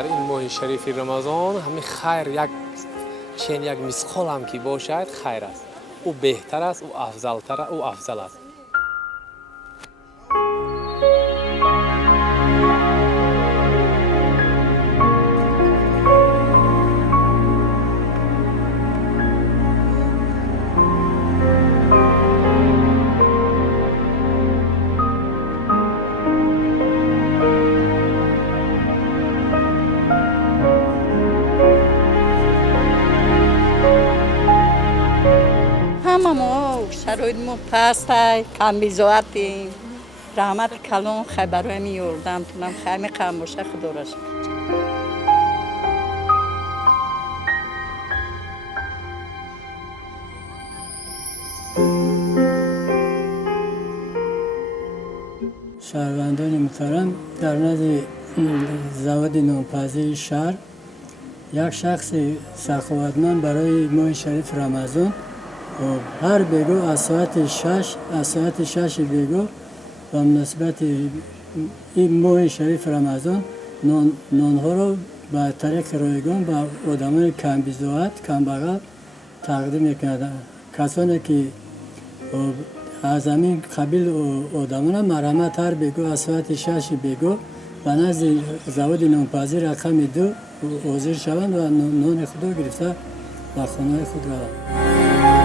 در این ماه شریف رمضان همین خیر یک مسخال هم که باشد خیر است. او بهتر است، او افضلتر است، او افضل است. شرایط ما پست های کم بیزواتیم رحمت کلان خیبرهای میوردم تونم خیمی قم باشه خدا را شکر. شهروندان محترم، در نزد زواد نانپذیر شهر یک شخص سخاوتمند برای ماه شریف رمضان هر بیگاه از ساعت 6 بیگاه و مناسبت این ماه شریف رمضان نانها را به طریق رایگان به آدمان کم بضاعت کم بغل تقدیم میکردند. کسانی که از همین قبیل آدمان مرحمت هر بیگاه از ساعت 6 بیگاه به نزد زواد نانپذیر رقم 2 حاضر شوند و نان خود گرفته به خانه خود روند.